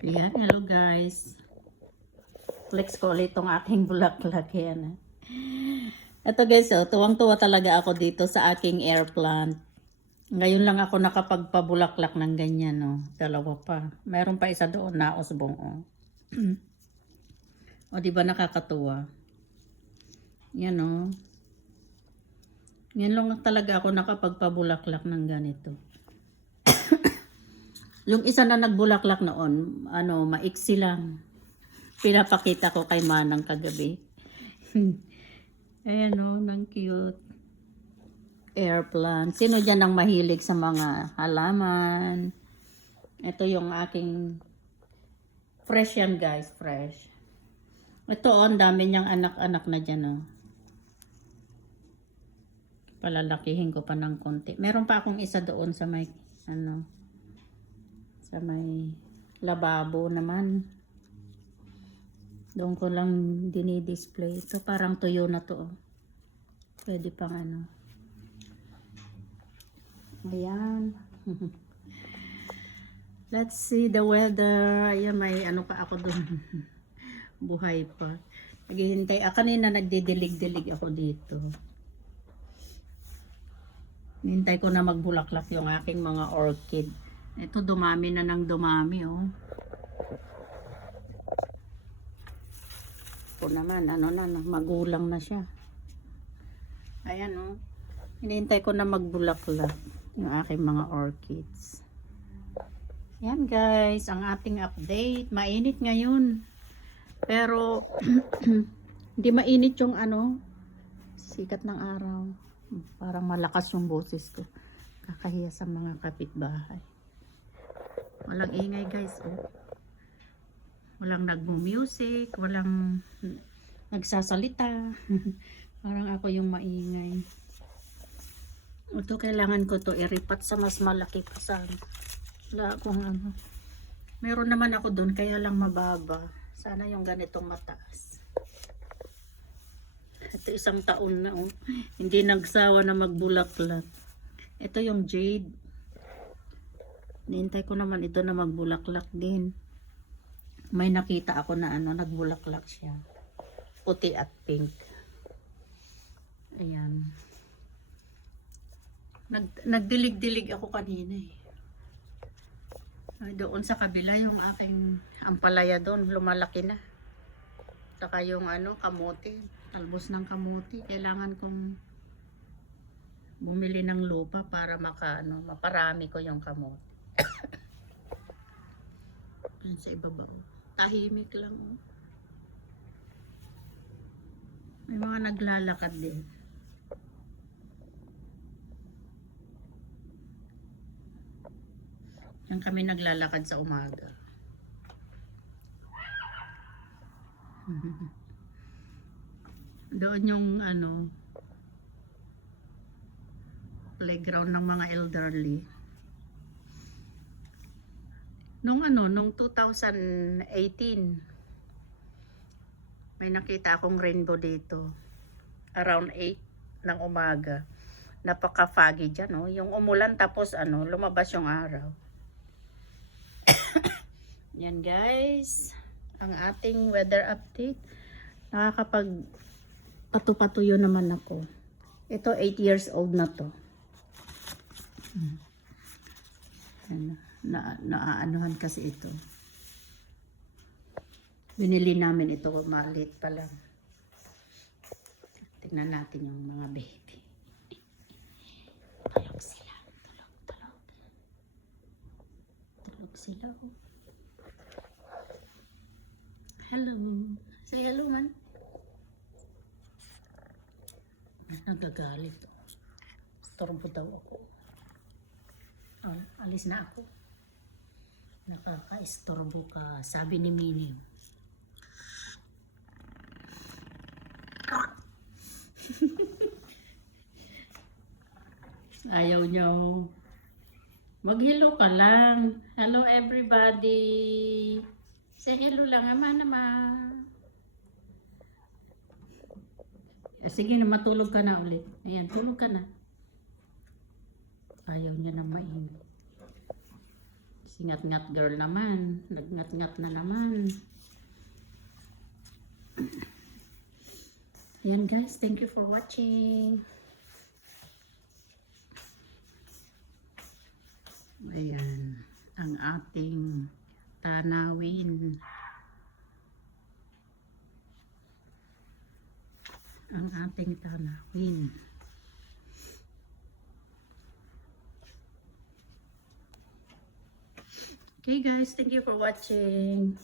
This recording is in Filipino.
Ayan, hello guys. Flex ko ulit itong aking bulaklak. Yan. Ito guys, oh, tuwang-tuwa talaga ako dito sa aking air plant. Ngayon lang ako nakapagpabulaklak ng ganyan. Oh. Dalawa pa. Mayroon pa isa doon na usbong. Oh. O, di ba nakakatuwa? Yan oh. Yan lang talaga ako nakapagpabulaklak ng ganito. Yung isa na nagbulaklak noon, maiksi lang. Pinapakita ko kay Manang kagabi. Ayan o, nang cute. Air plant. Sino dyan ang mahilig sa mga halaman? Ito yung aking fresh yan guys, fresh. Ito o, ang dami niyang anak-anak na dyan o. Palalakihin ko pa ng konti. Meron pa akong isa doon sa may, sa may lababo naman. Doon ko lang dinidisplay. Ito parang tuyo na to. Oh. Pwede pang Ayan. Let's see the weather. Ayan, may pa ako doon. Buhay pa. Naghihintay. Kanina nagdidilig-dilig ako dito. Hintay ko na magbulaklak yung aking mga orchid. Ito dumami na ng dumami oh. Ito naman magulang na siya. Ayan oh. Hinihintay ko na magbulaklak yung aking mga orchids. Yan guys, ang ating update. Mainit ngayon. Pero hindi mainit yung sikat ng araw. Parang malakas yung boses ko. Kakahiya sa mga kapitbahay. Walang ingay guys oh. Walang nagmo-music, walang nagsasalita. Parang ako yung maingay. Ito kailangan ko to iripat sa mas malaki pa sana. Wala akong Meron naman ako doon kaya lang mababa. Sana yung ganitong mataas. Ito isang taon na oh. Hindi nagsawa na magbulaklak. Ito yung jade. Nihintay ko naman ito na magbulaklak din. May nakita ako na nagbulaklak siya. Puti at pink. Ayan. Nagdilig-dilig ako kanina eh. Ay, doon sa kabila yung aking ampalaya doon, lumalaki na. Saka yung kamote, talbos ng kamote. Kailangan kong bumili ng lupa para maparami ko yung kamote. Ayan sa ibabaw. Tahimik lang. May mga naglalakad din. Yan kami naglalakad sa umaga. Doon yung playground ng mga elderly. Nung 2018 may nakita akong rainbow dito around 8 ng umaga. Napaka-foggy dyan oh. Yung umulan tapos lumabas yung araw. Yan guys, ang ating weather update. Nakakapag patu-patuyo naman ako. Ito 8 years old na to. Naaanuhan kasi ito. Binili namin ito, maliit pa lang. Tingnan natin yung mga baby. Tulog sila. Tulog. Tulog sila. Oh. Hello. Say hello man. Nagagalit. Torbo daw ako. Oh, alis na ako. Nakaka-istorbo ka, sabi ni Mimi. Ayaw niyo. Mag-hello ka lang. Hello everybody. Say hello lang naman. Sige na, matulog ka na ulit. Ayan, tulog ka na. Ayaw niya na maingay. Si ngat-ngat girl naman. Nagngat-ngat na naman. Yan guys, thank you for watching. Ayan, ang ating tanawin. Ang ating tanawin. Okay guys, thank you for watching.